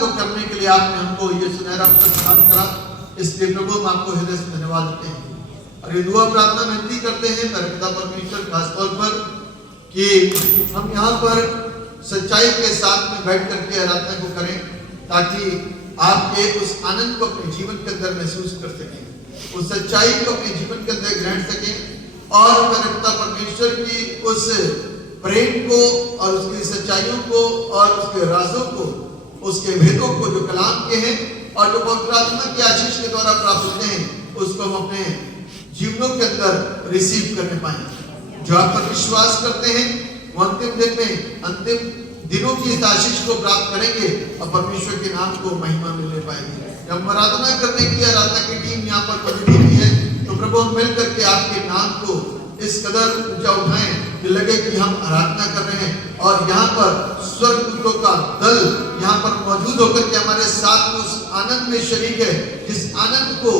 को करने के लिए आपने हमको ये सुनहरा अवसर प्रदान करा। इसलिए प्रभु हम आपको हृदय से धन्यवाद देते हैं और ये दुआ प्रार्थना विनती करते हैं पिता परमेश्वर खासतौर पर कि हम यहाँ पर सच्चाई के साथ में बैठ करके आराधना को करें, ताकि आपके उस आनंद को अपने जीवन के अंदर महसूस कर सकें, उस सच्चाई को अपने जीवन के अंदर ग्रहण सकें और पिता परमेश्वर की उस प्रेम को और उसकी सच्चाइयों को और उसके राजों को, उसके भेदों को जो कलाम के हैं और जो पवित्र आत्मा की आशीष के द्वारा प्राप्त होते हैं, उसको हम अपने जीवनों के अंदर रिसीव करने पाए। जो आप पर विश्वास करते हैं वो अंतिम दिन में, अंतिम दिनों की इस आशीष को प्राप्त करेंगे और परमेश्वर के नाम को महिमा मिलने पाएगी। जब आराधना करने की आराधना की टीम यहाँ पर मौजूद हुई है, तो प्रभु हम मिल करके आपके नाम को इस कदर ऊंचा उठाएं कि लगे कि हम आराधना कर रहे हैं और यहाँ पर स्वर्गदूतों का दल यहाँ पर मौजूद होकर के हमारे साथ उस आनंद में शरीक है, जिस आनंद को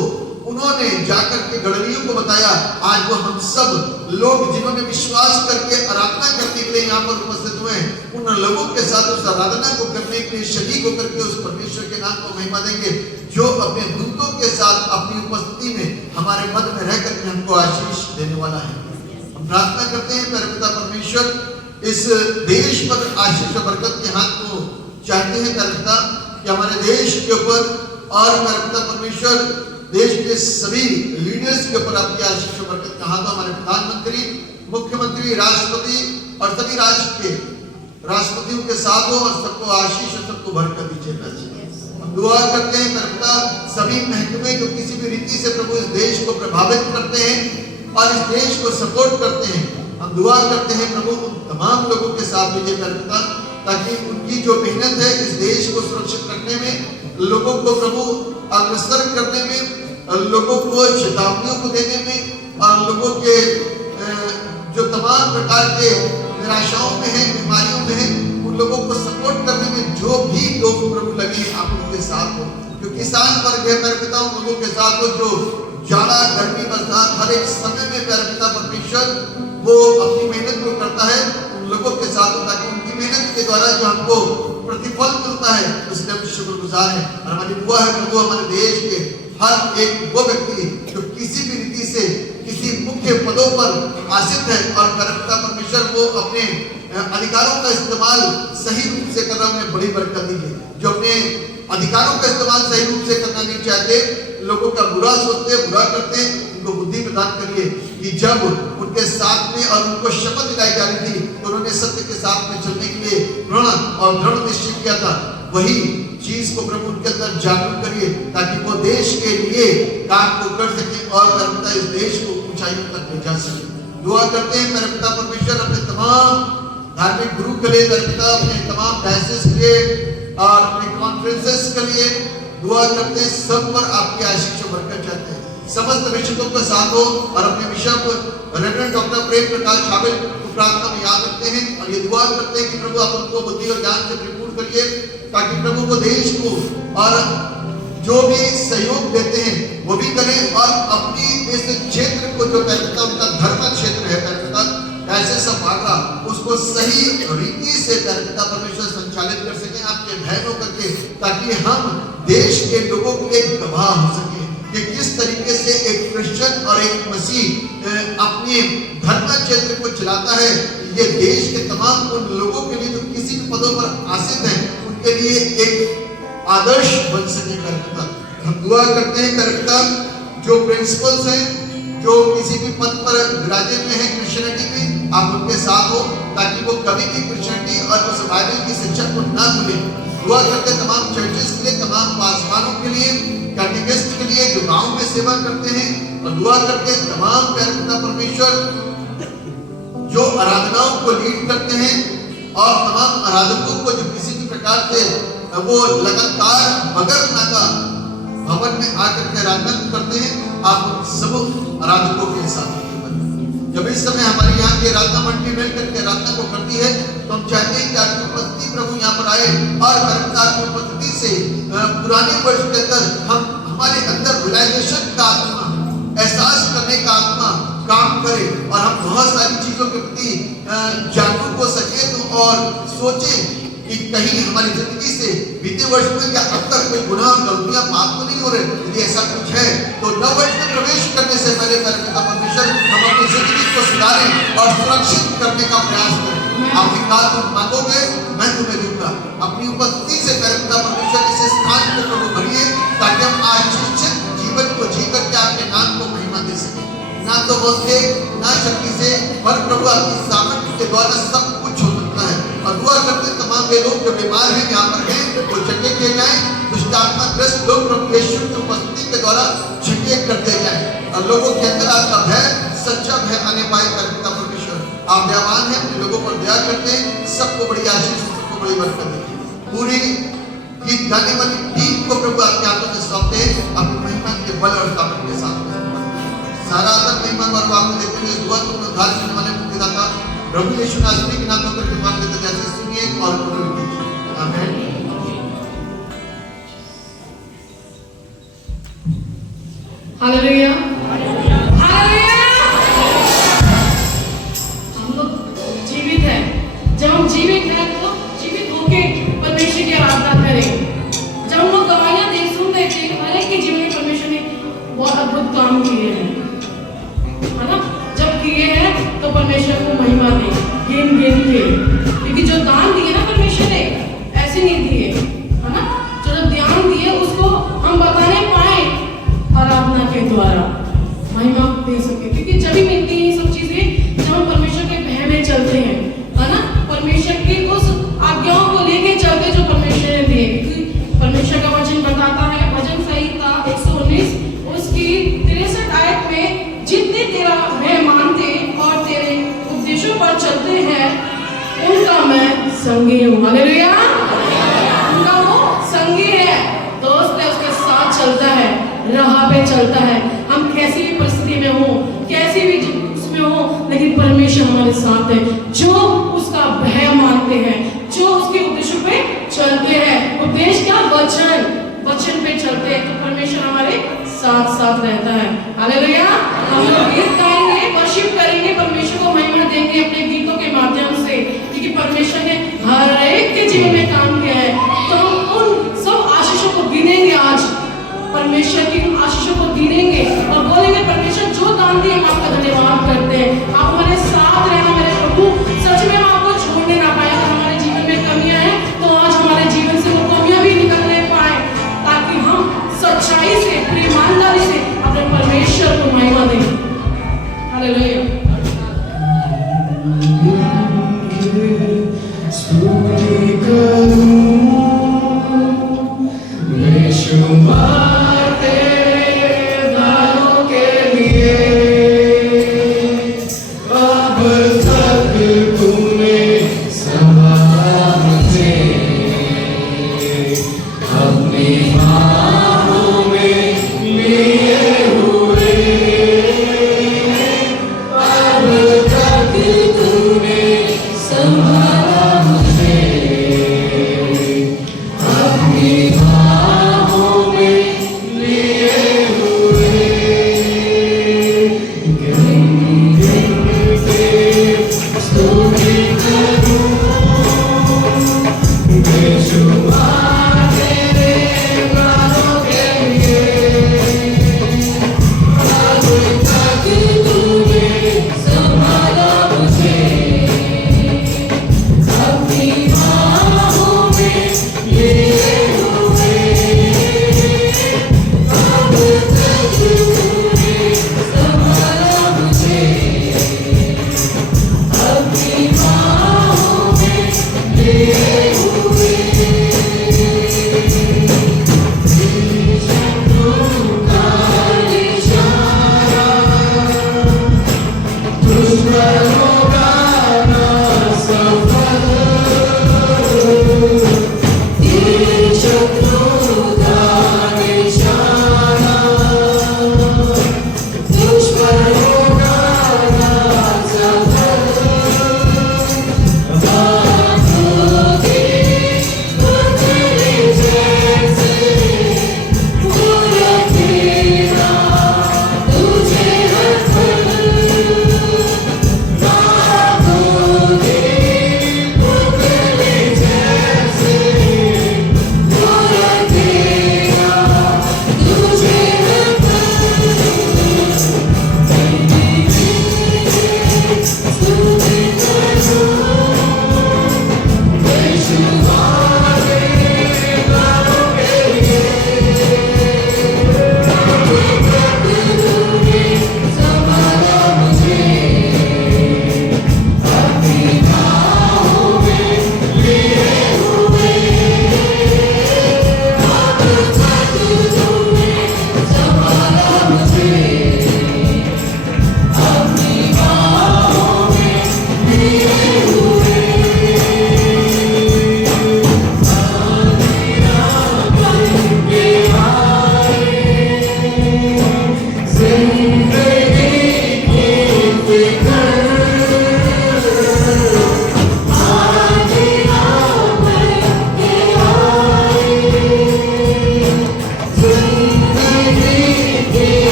उन्होंने जाकर के गणरियों को बताया। आज वो हम सब लोग जिन्होंने विश्वास करके आराधना करने के लिए यहाँ पर उपस्थित हुए हैं, उन लोगों के साथ उस आराधना को करने के लिए शरीक होकर के उस परमेश्वर के नाम को महिमा देंगे, जो अपने दूतों के साथ अपनी उपस्थिति में हमारे मध्य में रह करके हमको आशीष देने वाला है। हम प्रार्थना करते हैं पिता परमेश्वर इस देश पर आशीष और बरकत के हाथ को चाहते हैं पिता, कि हमारे देश के ऊपर और पिता परमेश्वर देश के सभी लीडर्स के ऊपर आपकी आशीष और बरकत का हाथ हो। हमारे प्रधानमंत्री, मुख्यमंत्री, राष्ट्रपति और सभी राष्ट्र के राष्ट्रपतियों के साथ हो और सबको आशीष और सबको बरकत दीजिए। हम दुआ करते हैं पिता, सभी महकमे जो किसी भी रीति से प्रभु इस देश को प्रभावित करते हैं और इस देश को सपोर्ट करते हैं, हम दुआ करते हैं प्रभु उन तमाम लोगों के साथ लीजिए पिता, ताकि उनकी जो मेहनत है इस देश को सुरक्षित रखने में, लोगों को प्रभु अग्रसर करने में, लोगों को चेतावनियों को देने में और लोगों के जो तमाम प्रकार के निराशाओं में है, बीमारियों में है, उन लोगों को सपोर्ट करने में जो भी लोग प्रभु लगे आप उनके साथ हो। जो किसान वर्ग है पिता, उन लोगों के साथ हो, जो जाड़ा, गर्मी, बरसात हर एक समय में पिता परमेश्वर वो अपनी मेहनत को करता है, उन लोगों के साथ हो, ताकि उनकी मेहनत के द्वारा जो हमको प्रतिफल मिलता है उसके हम शुक्रगुजार हैं। और हमारी दुआ है प्रभु हमारे देश के हर एक वो व्यक्ति जो किसी भी रीति से किसी मुख्य पदों पर आसित है और पिता परमेश्वर वो अपने अधिकारों का इस्तेमाल सही रूप से करना, उन्हें बड़ी बरकत दीजिए। जो अपने अधिकारों का इस्तेमाल सही रूप से करना नहीं चाहते, लोगों का बुरा सोचते, बुरा करते, उनको बुद्धि प्रदान करिए कि जब उनके साथ में और उनको शपथ दिलाई जा रही थी तो उन्होंने सत्य के साथ में चलने के लिए दृढ़ और दृढ़ निश्चय किया था, वही चीज को प्रभु उनके अंदर जागरूक करिए, ताकि वो देश के लिए काम को कर सके और पिता इस देश को ऊंचाइयों तक ले जा सके। दुआ करते हैं मेरे पिता परमेश्वर अपने तमाम धार्मिक गुरु के लिए, मेरे पिता अपने तमाम डायसिस के लिए और अपने कॉन्फ्रेंसेस के लिए दुआ करते हैं, सब पर आपकी आशीष और बरकत चाहते हैं। समस्त विशुद्धों के साथ हो और अपने bishop reverend doctor Prem Prakash छाबेल को प्रार्थना में याद रखते हैं और ये दुआ करते हैं कि प्रभु आप उनको बुद्धि और ज्ञान से परिपूर्ण करिए, ताकि प्रभु को देश को और जो भी सहयोग देते हैं वो भी करें और अपनी इस क्षेत्र को जो पिता उनका धर्म क्षेत्र है पिता ऐसे संभाला उसको सही रीति से पिता परमेश्वर संचालित कर सकें आपके भय होकर के, ताकि हम देश के लोगों के लिए गवाह हो सके कि किस तरीके से एक क्रिश्चियन और एक मसीह अपने धर्म क्षेत्र को चलाता है। ये देश के तमाम उन लोगों के लिए जो किसी भी पदों पर आसित हैं उनके लिए एक आदर्श बन सके पिता। हम दुआ करते हैं पिता, जो प्रिंसिपल्स हैं जो किसी भी पद पर विराजे में है क्रिश्चियनिटी में, आप उनके साथ हो ताकि वो कभी भी क्रिश्चियनिटी और उस बाइबल की शिक्षा को ना भूले। दुआ करते तमाम चर्चेस के लिए, तमाम पासवानों के लिए, कैटेकिस्ट के लिए जो गांव में सेवा करते हैं, और दुआ करते तमाम पिता परमेश्वर जो आराधनाओं को लीड करते हैं और तमाम आराधकों को जो किसी भी प्रकार से वो लगातार बगैर नाका भवन में आकर के आराधना करते हैं, आप सब आराधकों के साथ जब इस समय हमारे यहाँ की आराधना मंडली मिल करके आराधना को करती है तो हम चाहते हैं कि आपकी उपस्थिति प्रभु यहाँ पर आए और आपकी उपस्थिति से पुराने वर्ष के अंदर हम हमारे अंदर रियलाइजेशन का आत्मा, एहसास करने का आत्मा काम करे और हम बहुत सारी चीजों के प्रति जागरूक हो सके और सोचें कि कहीं हमारी जिंदगी से बीते वर्ष में या अब तक कोई गुनाह गलतियां पाप तो नहीं हो रहे। यदि ऐसा कुछ है तो नव वर्ष में प्रवेश करने से पहले परमेश्वर हम अपनी जिंदगी को सुधारें और सुरक्षित करने का प्रयास करें। आपकी बात तुम मांगोगे मैं तुम्हें दूंगा। अपनी उपस्थिति से परमेश्वर इस स्थान को प्रभु भरिए ताकि हम आशीषित जीवन को जी करके आपके नाम को महिमा दे सके। ना तो बल से ना शक्ति से पर प्रभु आपकी सामर्थ्य के द्वारा सब कुछ हो सकता है। और दुआ करते तमाम वे लोग जो बीमार हैं यहाँ पर हैं वो चंगे किए जाए। दुष्ट आत्मा ग्रस्त लोग प्रभु यीशु की उपस्थिति के द्वारा चंगे कर दिए जाए और लोगों के अंदर आपका भय सच्चा भय आने पाए। परमेश्वर आप दयावान हैं, अपने लोगों पर दया करते हैं। सबको बड़ी आशीष सबको बड़ी बरकत देते। पूरी गीत गाने वाली टीम को प्रभु आपके हाथों में सौंपते हैं अपनी महिमा के बल और ताकत के साथ। सारा आदर महिमा और आपको देते हुए दुआ को उद्धार करने वाले मुक्तिदाता प्रभु यीशु नासरी के नाम पर कृपा करते जैसे सुनिए और कबूल कीजिए। आमीन। Hallelujah hallelujah. हम लोग जीवित हैं। जब हम जीवित हैं तो जीवित होके परमेश्वर की आराधना करें। जब हम लोग दवाइयां देख सुन रहे थे हर एक के जीवन में परमेश्वर ने बहुत अद्भुत काम किए हैं, है ना। जब किए हैं तो परमेश्वर को महिमा दे गिन गिन के, क्योंकि जो दान दिए ना परमेश्वर ने ऐसे नहीं दिए, है ना। जो ध्यान दिए उसको हम बता नहीं पाए आराधना के द्वारा महिमा दे सके, क्योंकि जब भी मिलती है ये सब चीजें जब हम परमेश्वर के भय में चलते हैं, है ना। परमेश्वर की उस आज्ञाओं को लेके चलते जो परमेश्वर ने दिए। परमेश्वर का वचन बताता है भजन संहिता 119 उसकी 63 आयत में, जितने तेरा भय मानते और तेरे उपदेशों पर चलते हैं उनका मैं संगी हूँ। हालेलुया। उनका वो संगी है, दोस्त है, उसके साथ चलता है, राह पे चलता है। हम कैसी भी परिस्थिति में हो, कैसी भी उसमें हो, लेकिन परमेश्वर हमारे साथ है। जो उसका भय मानते हैं, जो उसके उद्देश्यों पे चलते हैं, उपदेश क्या वचन पे चलते हैं, तो परमेश्वर हमारे साथ साथ रहता है। हालेलुया। हम लोग गीत गाएंगे, वर्शिप करेंगे, परमेश्वर को महिमा देंगे अपने गीतों के माध्यम से, क्योंकि परमेश्वर ने हर एक के जीवन में काम किया है। तो हम उन सब आशीषों को गिनेंगे आज, परमेश्वर की आशीषों को गिनेंगे और बोलेंगे परमेश्वर जो दान दिए हम आपका धन्यवाद करते हैं। आप हमारे साथ रहना मेरे प्रभु। सच में हम आपको छोड़ने ना पाए। अगर हमारे जीवन में कमियां हैं तो आज हमारे जीवन से वो कमियां भी निकलने पाए, ताकि हम सच्चाई से ईमानदारी से अपने परमेश्वर को महिमा दें। हालेलुया।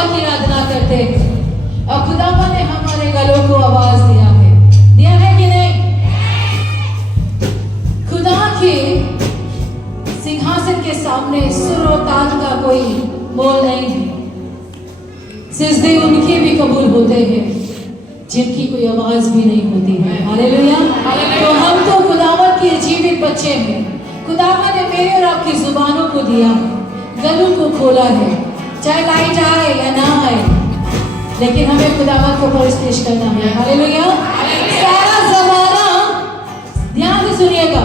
खुदा की आराधना करते हैं और खुदावन ने हमारे गलों को आवाज दिया है कि नहीं? खुदा के सिंहासन के सामने सुर और ताल का कोई मोल नहीं है। सिजदे उनके भी कबूल होते हैं जिनकी कोई आवाज भी नहीं होती है। हालेलुया। तो हम तो खुदावन के जीवित बच्चे हैं। खुदावन ने मेरे और आपकी जुबानों को दिया, गलों को खोला है, चाहे लाइट आए या ना आए, लेकिन हमें खुदावन को पेश करना है। हालेलुया। सारा जमाना, ध्यान से सुनिएगा,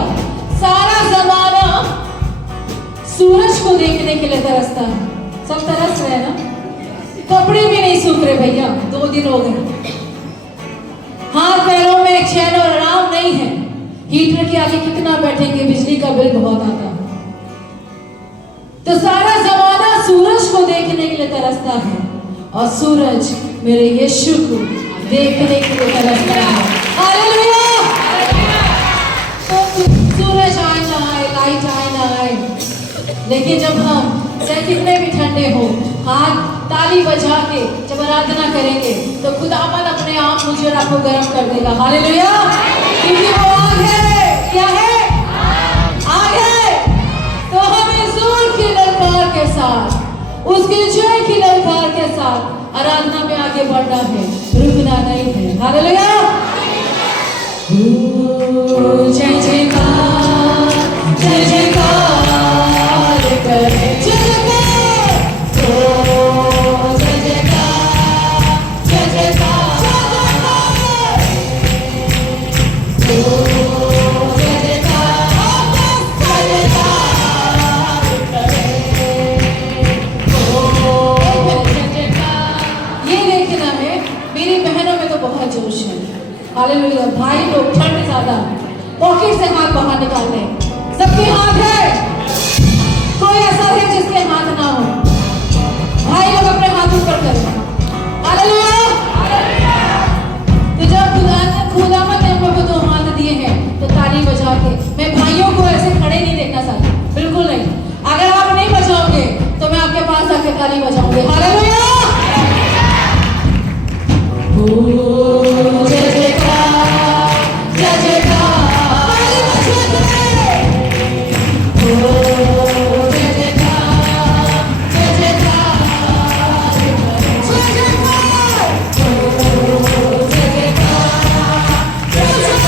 सारा जमाना सूरज को देखने के लिए तरसता है। सब तरस रहे ना? कपड़े भी नहीं सूख रहे भैया, 2 दिन हो गए। हाथ पैरों में चैन और आराम नहीं है। हीटर के आगे कितना बैठेंगे, बिजली का बिल बहुत आता है। तो सारा जमाना सूरज को देखने के लिए तरसता है और सूरज मेरे यीशु को देखने के लिए तरसता है। हालेलुया। तो सूरज आए ना आए, लाइट आए ना आए, लेकिन जब हम चाहे कितने भी ठंडे हो, हाथ ताली बजा के जब आराधना करेंगे तो खुदावन अपने आप मुझे और आपको गर्म कर देगा। हालेलुया। क्योंकि वो आग है। क्या है? आग है। तो हमें जोर की ललकार के साथ, उसके जय की ललकार के साथ आराधना में आगे बढ़ना है, रुकना नहीं है। हालेलुया। जय जयकार, जय जयकार करे, जय जयकार, ओ जय जयकार, जय जयकार, ओ जय जयकार, जय जयकार करे, ओ जय जयकार। ये देखना है, मेरी बहनों में तो बहुत जोश है। हालेलुया। भाई लोग ठंड ज्यादा, पॉकेट से हाथ बाहर निकाल दें। सबके हाथ है, कोई ऐसा है जिसके हाथ ना हो? भाई लोग अपने हाथ ऊपर करें। हालेलुया। तो जब खुदावन ने हम लोगों को 2 हाथ दिए हैं तो ताली बजा के, मैं भाइयों को ऐसे खड़े नहीं देखना चाहती, बिल्कुल नहीं। अगर आप नहीं बजाओगे तो मैं आपके पास आके ताली बजाऊंगी। हालेलुया। जय जयकार, जय जयकार, जय जयकार, जय जयकार, जय जयकार, जय जयकार, जय जयकार।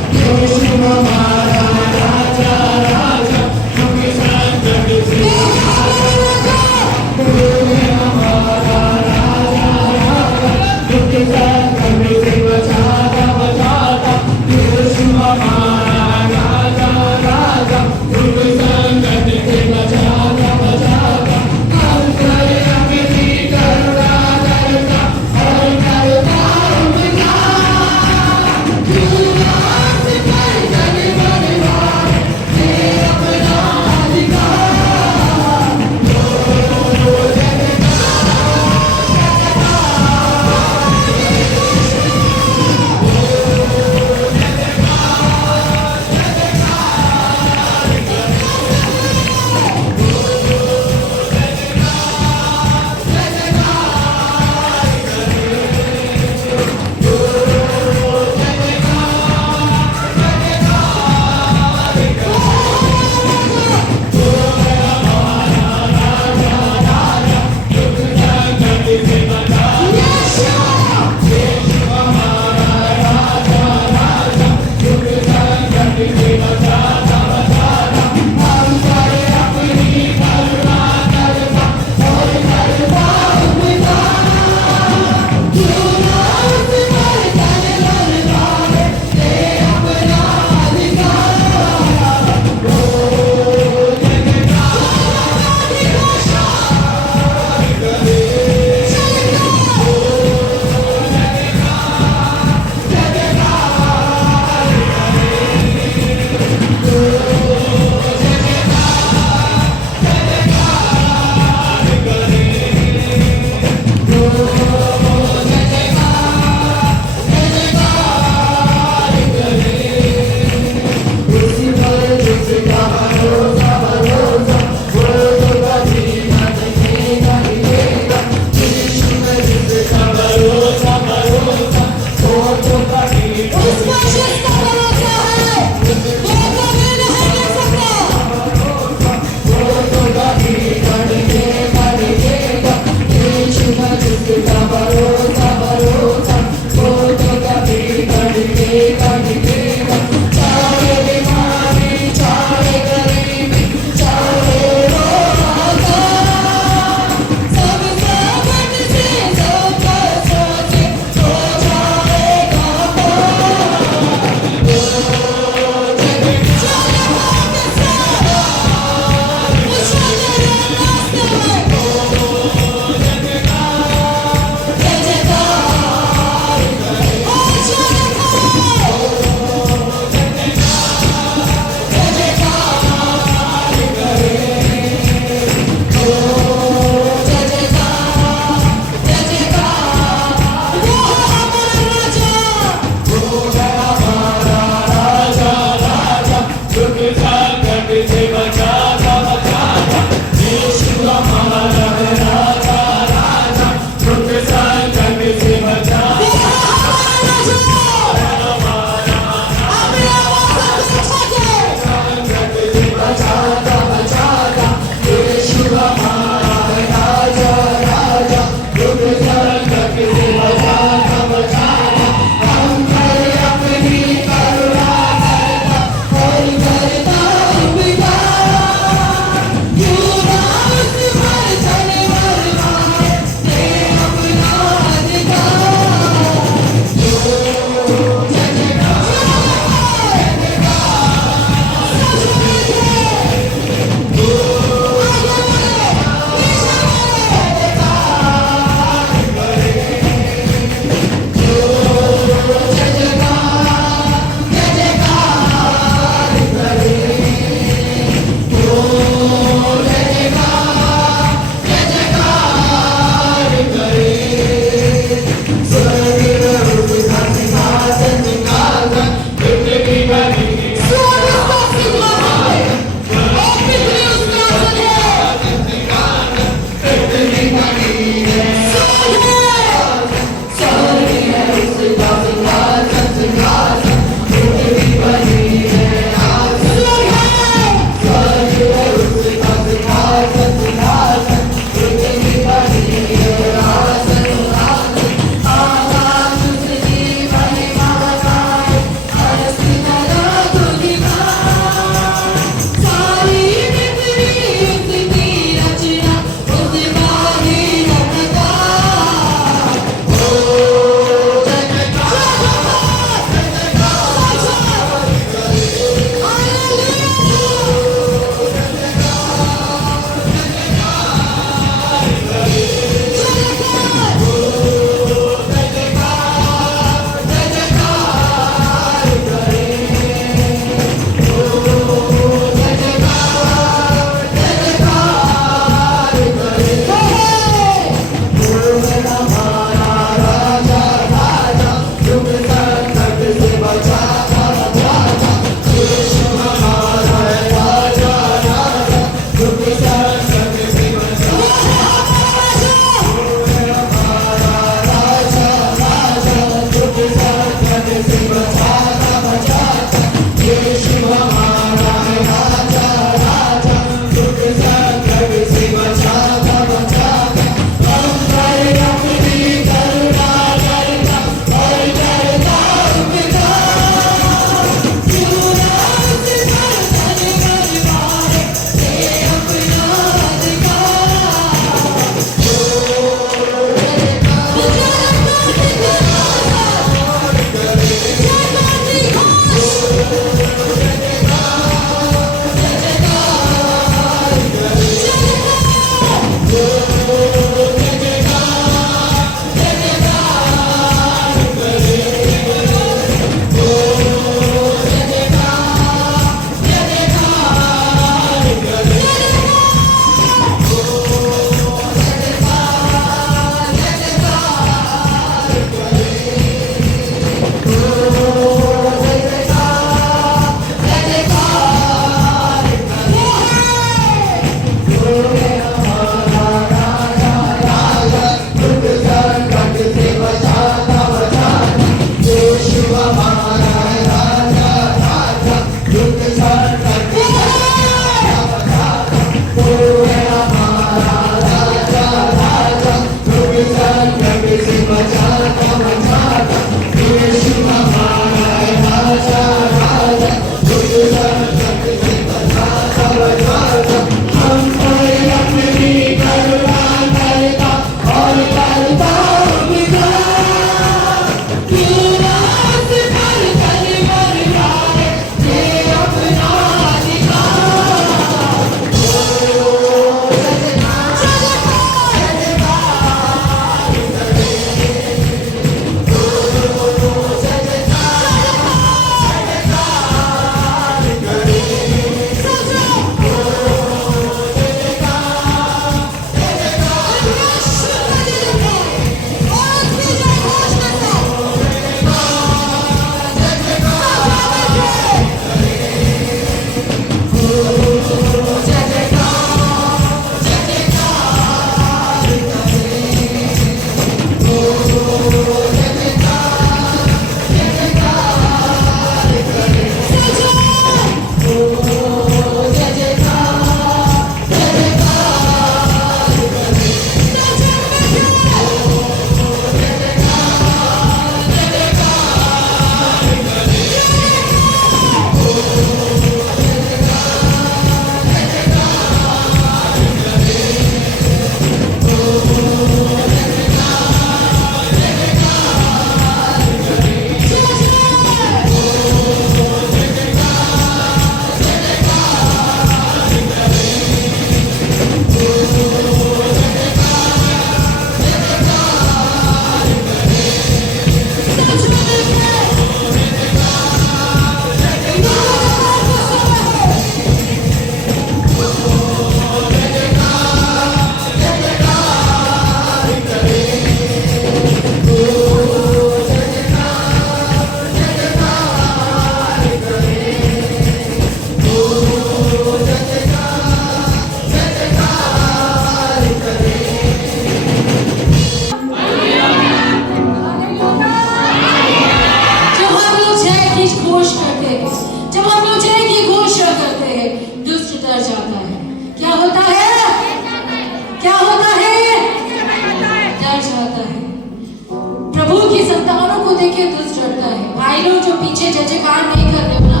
पीछे जयकार नहीं कर रहे हो ना,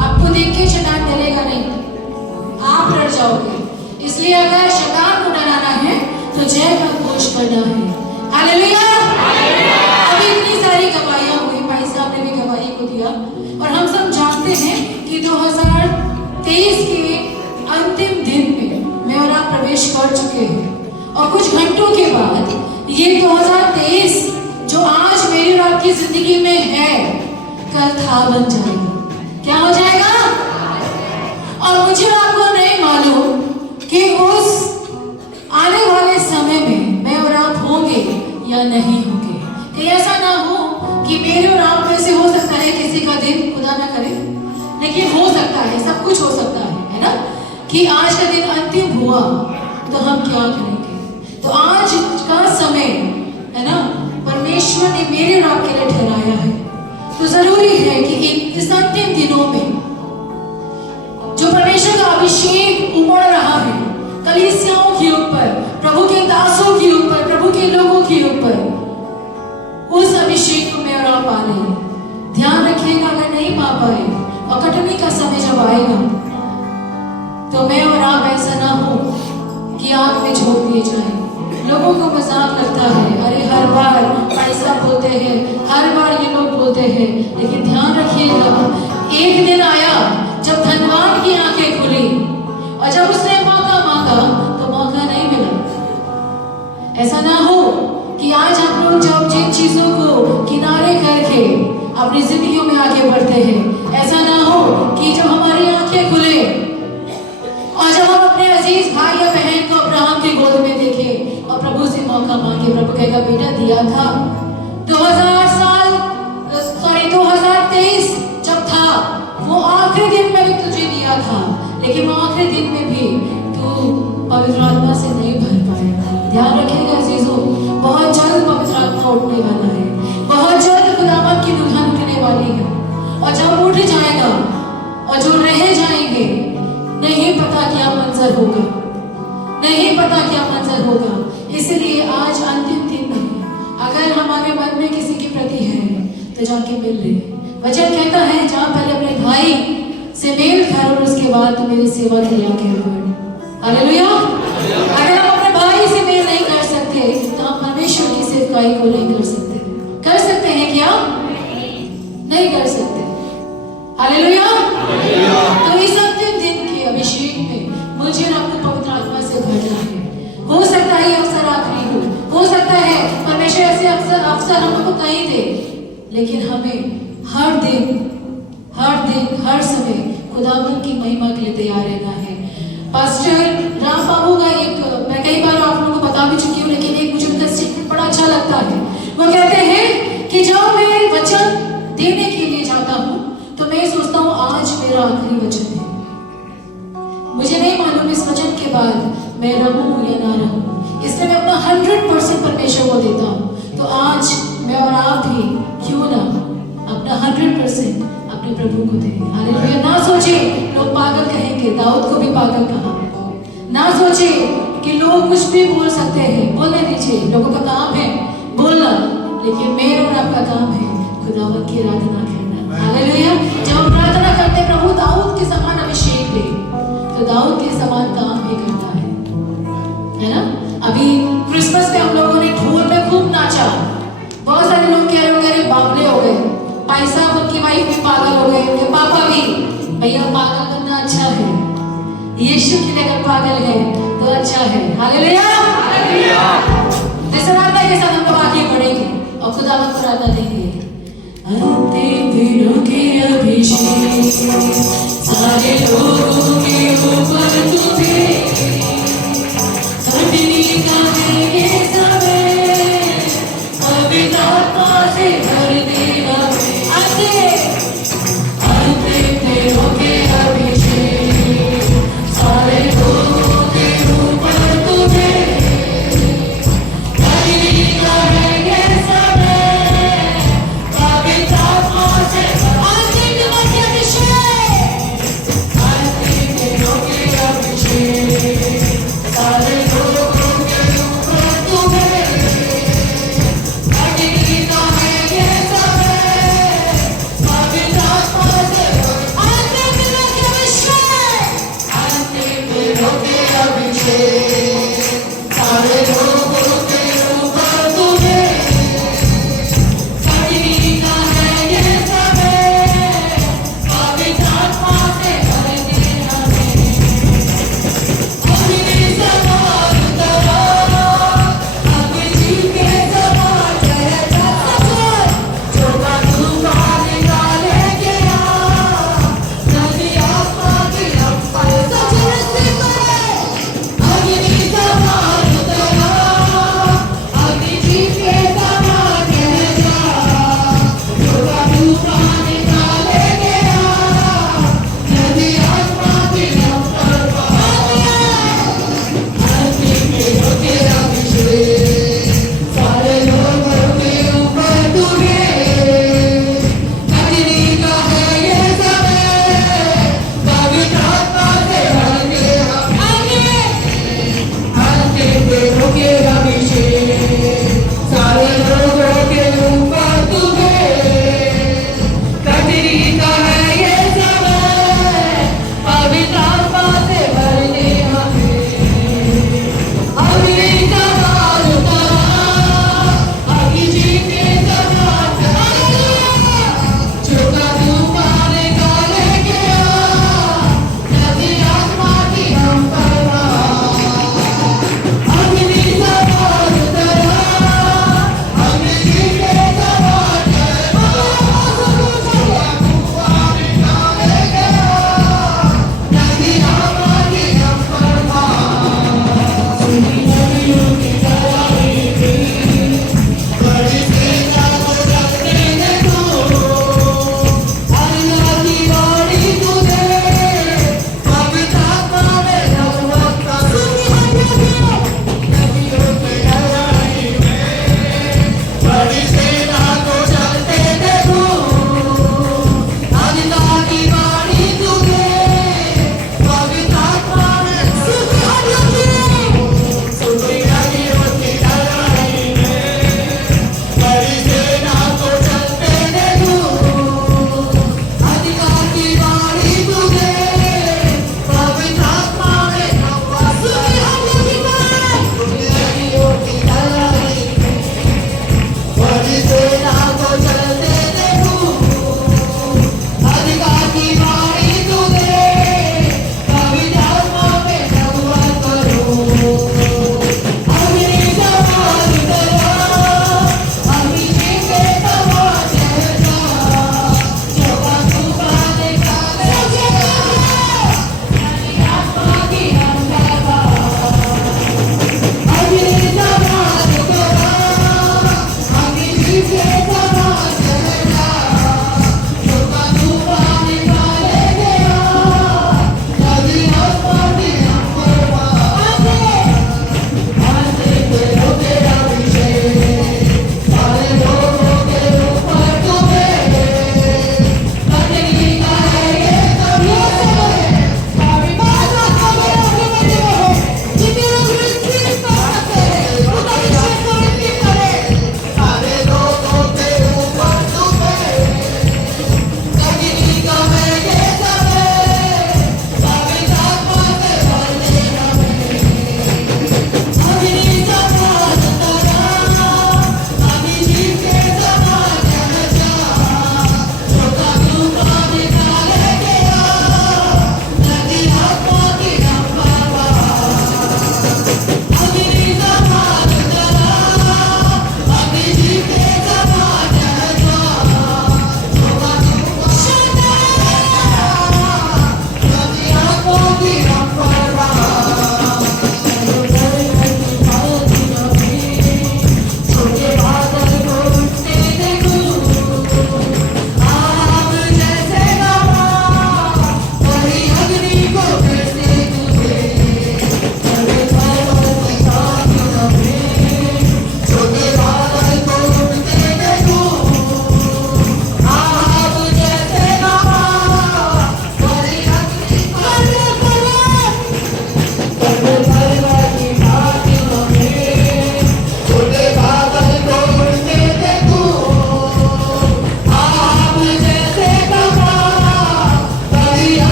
आपको देख के शैतान डरेगा नहीं, आप डर जाओगे। इसलिए अगर शैतान को डराना है तो जय का घोष करना है। हालेलुया। अभी इतनी सारी गवाहियां हुई, भाई साहब ने भी गवाही को दिया, और हम सब जानते हैं कि 2023 के अंतिम दिन में मैं और आप प्रवेश कर चुके हैं, और कुछ घंटों के बाद ये 2023 जो आज मेरी और आपकी जिंदगी में है, कल था बन जाएगा। क्या हो जाएगा? और मुझे आपको नहीं मालूम कि उस आने वाले समय में मैं और आप होंगे या नहीं होंगे। कि ऐसा ना हो कि मेरे और आप में से हो सकता है किसी का दिन, खुदा ना करे, लेकिन हो सकता है, सब कुछ हो सकता है ना, कि आज का दिन अंतिम हुआ तो हम क्या करेंगे। तो आज का समय है ना, परमेश्वर ने मेरे और आपके लिए ठहराया है। तो जरूरी है कि इस अंतिम दिनों में जो परमेश्वर का अभिषेक उमड़ रहा है कलीसियाओं के ऊपर, प्रभु के दासों के ऊपर, प्रभु के लोगों के ऊपर, उस अभिषेक को मैं और आप पा लें। ध्यान रखिएगा, अगर नहीं पा पाए और कटनी का समय जब आएगा तो मैं और आप ऐसा ना हो कि आग में झोंक दिए जाए। लोगों को मजाक लगता है, अरे हर बार पैसा बोलते हैं, हर बार ये लोग बोलते हैं, लेकिन ध्यान रखिएगा, एक दिन आया जब धनवान की आंखें खुली और जब उसने मौका मांगा तो मौका नहीं मिला। ऐसा ना हो कि आज हम लोग जब जिन चीजों को किनारे करके अपनी जिंदगियों में आगे बढ़ते हैं, ऐसा ना हो कि जब हमारी आंखें खुले और जब हम अपने अजीज भाई या बहन को अब्राहम की गोद में देखें और प्रभु से मौका मांगे, प्रभु कहेगा बेटा दिया था 2023 जब था, वो आखिरी दिन में भी तुझे दिया था, लेकिन वो आखिरी दिन में भी तू पवित्र आत्मा से नहीं भर पाएगा। ध्यान रखिएगा अजीजों, बहुत जल्द पवित्र आत्मा उठने वाला है, बहुत जल्द खुदावंद की दुल्हन उठने वाली है, और जब उठ जाएगा और जो रह जाएंगे नहीं पता क्या मंजर होगा, नहीं पता क्या मंजर होगा। इसलिए आज अंतिम दिन में अगर हमारे मन में किसी के प्रति है तो जाके मिल ले। वचन कहता है जहाँ पहले अपने भाई से मेल कर और उसके बाद तो मेरी सेवा के लिए आगे बढ़। हालेलुया। अगर हम अपने भाई से मेल नहीं कर सकते तो हम परमेश्वर की सेवकाई को नहीं कर सकते। कर सकते हैं क्या? नहीं कर सकते। हालेलुया। तो इस अंतिम दिन के अभिषेक में मुझे और आपको पवित्र आत्मा से भरना है। हो सकता है अवसर आखिरी हो सकता है परमेश्वर ऐसे अवसर हम लोग को कहीं दे, लेकिन हमें हर दिन हर समय खुदावंद की महिमा के लिए तैयार रहना है। पास्टर राम बाबू का एक, मैं कई बार आप लोगों को बता भी चुकी हूँ, लेकिन एक मुझे उनका स्टेटमेंट बड़ा अच्छा लगता है। वो कहते हैं कि जब मैं वचन देने के लिए जाता हूँ तो मैं सोचता हूँ आज मेरा आखिरी वचन है, मुझे नहीं मालूम इस वचन के बाद मैं रहूँ या ना रहूँ, इसलिए मैं अपना 100% परमेश्वर को देता हूँ। तो आज मैं और आप भी क्यों ना अपना 100% अपने प्रभु को दें। हालेलुया। ना सोचे लोग पागल कहेंगे, दाऊद को भी पागल कहा। ना सोचे कि लोग कुछ भी बोल सकते हैं, बोलने दीजिए, लोगों का काम है बोलना, लेकिन मेरा और आपका काम है खुदावंद की आराधना करना। हालेलुया। जब हम प्रार्थना करते प्रभु दाऊद के समान अभिषेक दे, तो दाऊद के समान काम भी करता है ना। अभी क्रिसमस में हम लोगों ने ढोल में खूब नाचा, बहुत सारे लोग कह रहे होंगे अरे बावले हो गए, भाई साहब उनकी वाइफ भी पागल हो गए, उनके पापा भी। भैया पागल बनना अच्छा है, यीशु के लिए अगर पागल है तो अच्छा है। हालेलुया। जैसे प्रार्थना के साथ हम लोग आगे बढ़ेंगे और खुदावंद को प्रार्थना देंगे। अंतिम दिनों के अभिषेक सारे लोगों के ऊपर तुझे कटनी का है ये समय, पवित्र आत्मा से भर देना। अंतिम दिनों के अभिषेक सारे लोगों के ऊपर तुझे कटनी का है ये समय, पवित्र आत्मा से अंतिम दिनों के अभिषेक, अंतिम दिनों के अभिषेक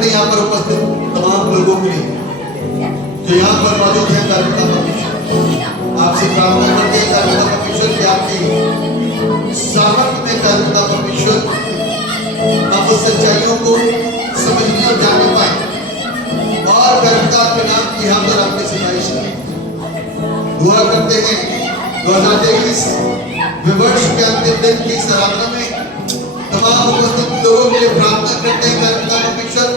करते हैं यहाँ पर उपस्थित तमाम लोगों के लिए जो यहाँ पर मौजूद है। परमपिता परमेश्वर आपसे प्रार्थना करते हैं परमपिता परमेश्वर कि आपकी सामर्थ्य में परमपिता परमेश्वर हम उस सच्चाइयों को समझने और जानने पाए और परमपिता आपके नाम की यहाँ पर आपकी सिफारिश करें। दुआ करते हैं 2023 विवर्ष के अंतिम दिन की इस आराधना में तमाम उपस्थित लोगों के लिए प्रार्थना करते हैं परमपिता परमेश्वर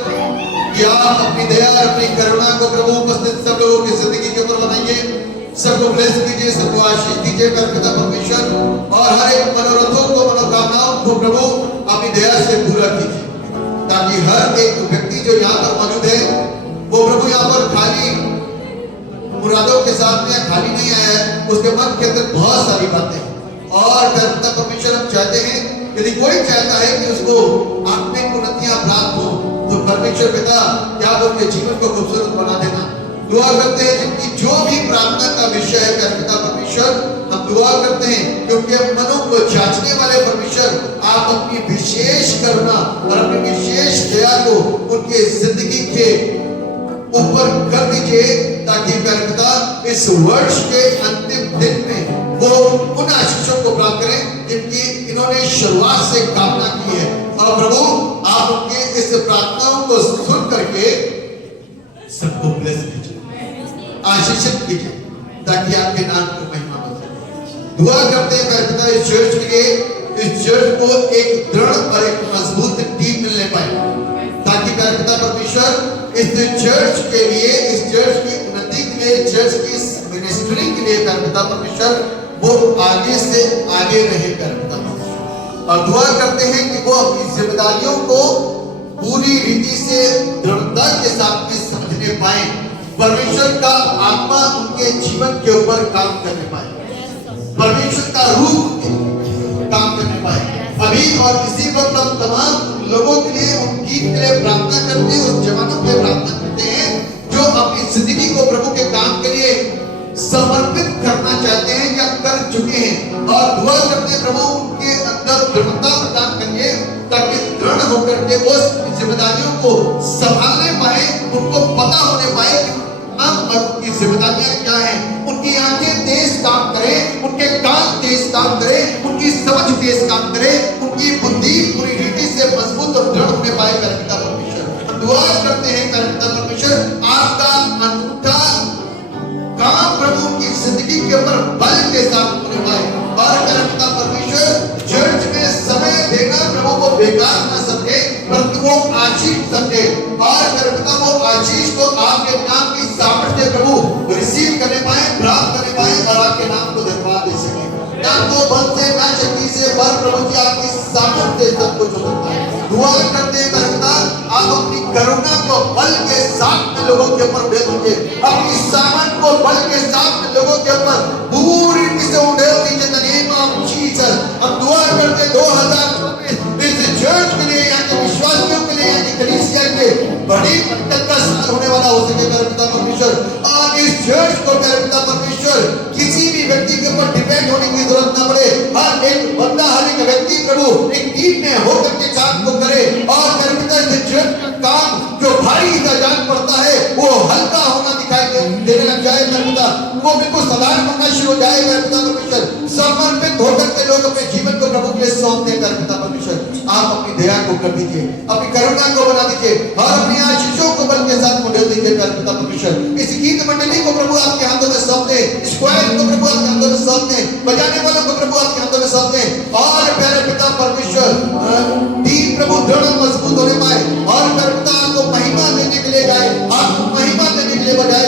कि आप अपनी दया और अपनी करुणा को प्रभु उपस्थित सब लोगों की जिंदगी के ऊपर बनाइए, सबको ब्लेस कीजिए, सबको आशीष दीजिए परमपिता परमेश्वर और हर एक मनोरथों को मनोकामनाओं को प्रभु अपनी दया से पूरा कीजिए ताकि हर एक व्यक्ति जो यहाँ पर मौजूद है वो प्रभु यहाँ पर खाली मुरादों के साथ में खाली नहीं आया है, उसके मन के अंदर बहुत सारी बातें और परमपिता परमेश्वर हम चाहते हैं यदि कोई चाहता है कि उसको आत्मिक उन्नतियां प्राप्त हो तो परमेश्वर पिता क्या उनके जीवन को खूबसूरत बना देना। दुआ करते हैं जिनकी जो भी प्रार्थना का विषय है परमपिता परमेश्वर हम दुआ करते हैं कि उनके मनों को जांचने वाले परमेश्वर आप अपनी विशेष करुणा और अपनी विशेष दया को उनके जिंदगी के ऊपर कर दीजिए ताकि परमपिता इस वर्ष के अंतिम दिन में वो उन आशीषों को प्राप्त करें जिनकी इन्होंने शुरुआत से कामना की है और प्रभु आप उनके इस प्रार्थनाओं को सुन करके सबको ब्लेस कीजिए, आशीषित कीजिए ताकि आपके नाम को महिमा मिल सके। दुआ करते हैं परमपिता इस चर्च के लिए, इस चर्च को एक दृढ़ और एक मजबूत टीम मिलने पाए ताकि परमपिता परमेश्वर इस चर्च के लिए, इस चर्च की उन्नति के लिए, चर्च की मिनिस्ट्री के लिए परमपिता परमेश्वर वो आगे से आगे रहे परमपिता परमेश्वर और दुआ करते हैं कि वो अपनी जिम्मेदारियों को पूरी रीति से दृढ़ता के साथ में समझने पाए, परमेश्वर का आत्मा उनके जीवन के ऊपर काम करने पाए, परमेश्वर का रूह काम करने पाए। अभी और इसी वक्त हम तमाम लोगों के लिए, उन गीत के लिए प्रार्थना करते हैं, उस जवानों के लिए प्रार्थना करते हैं जो अपनी जिंदगी को प्रभु के काम के लिए समर्पित करना चाहते हैं या कर चुके हैं और दुआ करते हैं प्रभु उनके अंदर दृढ़ता प्रदान करिए ताकि दृढ़ होकर के वो जिम्मेदारियों को संभालने पाए, उनको पता होने पाए और उनकी जिम्मेदारियां क्या हैं, उनकी आंखें तेज काम करें, उनके कान तेज काम करें, उनकी समझ तेज काम करें, उनकी बुद्धि पूरी रीति से मजबूत और दृढ़ होने पाए परमपिता परमेश्वर। हम दुआ करते हैं परमपिता परमेश्वर आपका अनूठा काम प्रभु की जिंदगी के ऊपर बल के साथ होने पाए और परमपिता परमेश्वर चर्च में समय देना प्रभु को बेकार न समझे परंतु वो आशीष समझे और परमपिता वो आशीष को आपके नाम की सामर्थ्य प्रभु रिसीव करने पाए, प्राप्त करने पाए और आपके नाम को धन्यवाद दे सके। ना तो बल से ना शक्ति से पर प्रभु जी आपकी सामर्थ्य सब कुछ हो सकता है। दुआ करते हैं परमपिता आप अपनी करुणा को बल के साथ में लोगों के ऊपर भेज दीजिए, अपनी सामर्थ को बल के साथ में लोगों के ऊपर पूरी रीति से उड़ेल दीजिए in the name of Jesus. हम दुआ करते 2024 इस चर्च के लिए, यहाँ के विश्वासियों के लिए, यहाँ की कलीसिया के बड़ी बरकत का साल होने वाला हो सके परमपिता परमेश्वर और इस चर्च को परमपिता परमेश्वर किसी भी व्यक्ति के ऊपर डिपेंड होने की जरूरत ना पड़े, हर एक बंदा, हर एक व्यक्ति प्रभु एक टीम में होकर के काम को करे और परमपिता इस चर्च का काम जो भारी सा जान पड़ता है वो हल्का होना दिखाई देने लग जाए परमपिता, वो बिल्कुल साधारण होना शुरू हो जाए परमपिता परमेश्वर। समर्पित होकर के लोग अपने जीवन को प्रभु के सौंप दें परमपिता परमेश्वर। आप अपनी दया को कर दीजिए, अपनी करुणा को बना दीजिए और अपनी आशीषों को बल के साथ मुझे दीजिए परमपिता परमेश्वर। इस गीत मंडली को प्रभु आपके हाथों में सौंप दें, इस क्वायर को प्रभु आपके हाथों में सौंप दें, बजाने वालों को प्रभु आपके हाथों में सौंप दें और परमपिता परमेश्वर टीम प्रभु दृढ़ और मजबूत होने पाए और परमपिता आपको महिमा देने के लिए जाए, आपको महिमा देने के लिए बजाए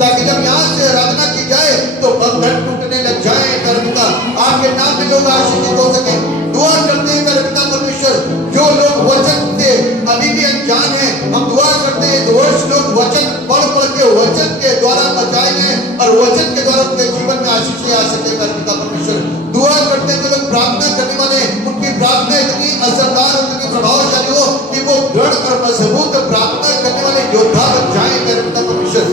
ताकि जब यहाँ से आराधना की जाए तो बंधन टूटने लग जाए परमपिता, आपके नाम में लोग आशीषित हो सके। दुआ करते हैं परमपिता परमेश्वर जो लोग वचन से अभी भी अनजान है, हम दुआ करते हैं वर्ष लोग वचन पढ़ के वचन के द्वारा बचाए गए और वचन के द्वारा उनके जीवन में आशीष आ सके परमपिता परमेश्वर। दुआ करते हैं जो लोग प्रार्थना करने वाले उनकी प्रार्थना इतनी असरदार और इतनी प्रभावशाली हो कि वो दृढ़ और मजबूत प्रार्थना करने वाले योद्धा बन जाए परमपिता परमेश्वर।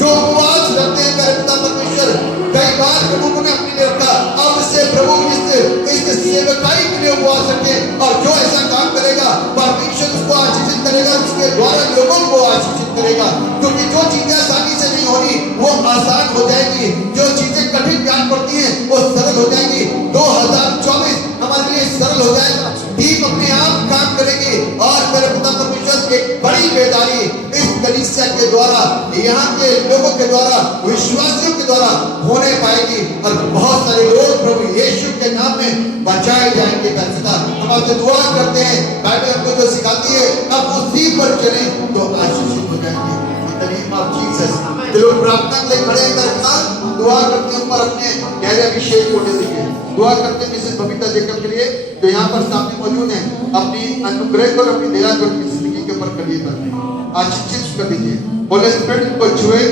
जो उपवास रखते हैं परमपिता परमेश्वर, कई बार प्रभु ने अपने लिए रखा, अब से प्रभु इस सेवकाई के लिए उपवास रखे और जो ऐसा काम करेगा परमेश्वर उसको आशीषित करेगा, उसके द्वारा लोगों को आशीषित करेगा, क्योंकि जो चीजें आसानी से नहीं हो रही वो आसान हो जाएगी, जो चीजें कठिन जान पड़ती हैं वो सरल हो जाएगी। 2024 हमारे लिए सरल हो जाएगा, टीम अपने आप काम करेगी और मेरे पिता परमेश्वर एक बड़ी बेदारी इस कलीसिया के द्वारा, यहाँ के लोगों के द्वारा, विश्वासियों के द्वारा होने पाएगी और बहुत सारे लोग प्रभु यीशु के नाम में बचाए जाएंगे। हम आपसे दुआ करते हैं, बाइबल हमको जो सिखाती है अब उसी पर चले तो आशीषित हो जाएंगे। In the name of Jesus लोग प्रार्थना के लिए खड़े हैं, दुआ करते हैं ऊपर अपने गहरे अभिषेक होने देंगे। दुआ करते हैं मिसेस बबीता जेकब के लिए जो यहाँ पर सामने मौजूद है, अपनी अनुग्रह को अपनी दया को अपनी जिंदगी के ऊपर करिए करते हैं, आशीषित कर दीजिए। होली स्पिरिट को छुए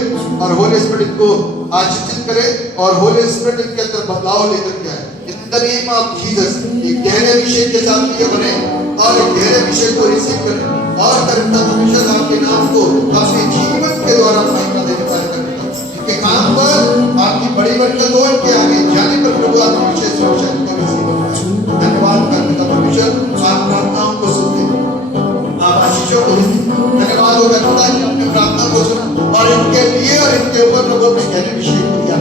और होली स्पिरिट को आशीषित करे और होली स्पिरिट इनके अंदर बदलाव लेकर के आए। In the name of Jesus एक गहरे अभिषेक के साथ ये बने और एक गहरे अभिषेक को रिसीव करें और करता परमेश्वर आपके नाम को अपने जीवन के द्वारा महिमा देने वाले करता इनके काम पर आपकी बड़ी बरकत हो, इनके आगे जाने पर प्रभु आपकी विशेष सुरक्षा को रिसीव करें। धन्यवाद करता परमेश्वर, आप प्रार्थनाओं को सुनते हैं, आप आशीषों को देते हैं। धन्यवाद हो करता कि आपने प्रार्थना को सुना और इनके लिए और इनके ऊपर प्रभु अपने गहरे अभिषेक को दिया।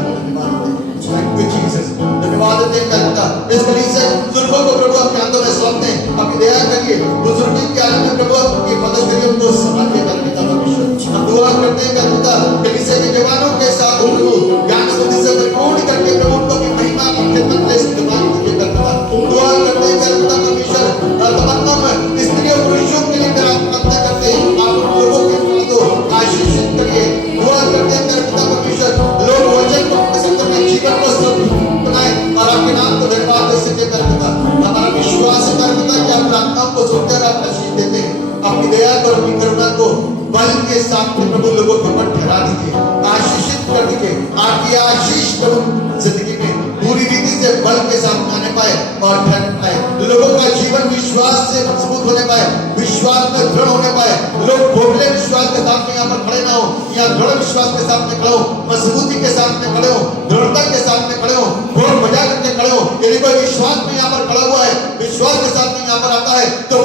धन्यवाद देते हैं करता इस कलीसिया बुजुर्गों को प्रभु आपके हाथों में सौंपते हैं, अपनी दया करिए बुजुर्गों के आने में प्रभु आपकी मदद करिए, उनको संभालिए करता परमेश्वर। हम दुआ करते हैं करता कलीसिया के जवानों के साथ प्रभु ज्ञान बुद्धि से परिपूर्ण करके प्रभु उनको अपनी महिमा की खिदमत में इस्तेमाल कीजिए करता। दुआ करते हैं करता परमेश्वर तमाम स्त्रियों पुरुषों के लिए मेरा प्रार्थना करते हैं, आप उन लोगों के को आशीषित करिए। दुआ करते हैं करता परमेश्वर लोग वचन को अपने जीवन को बनाए और आपके नाम को धन्यवाद दे सके करता। हमारा विश्वास है करता कि आप प्रार्थनाओं को सुनते और आप आशीष देते हैं। अपनी दया को अपनी करुणा को बल के साथ में प्रभु लोगों के ऊपर ठहरा दीजिए, आशीषित कर दीजिए। आपकी आशीष प्रभु जिंदगी में पूरी रीति से बल के साथ आने पाए और ठहरने पाए, लोगों का जीवन विश्वास से मजबूत होने पाए, विश्वास में दृढ़ होने पाए, लोग खोखले विश्वास के साथ में यहाँ पर खड़े ना हो, या दृढ़ विश्वास के साथ में खड़े हो, मजबूती के साथ में खड़े हो, दृढ़ता के साथ में खड़े हो, ढोल बजा करके खड़े हो। यदि कोई विश्वास में यहाँ पर खड़ा हुआ है, विश्वास के साथ में यहाँ पर आता है तो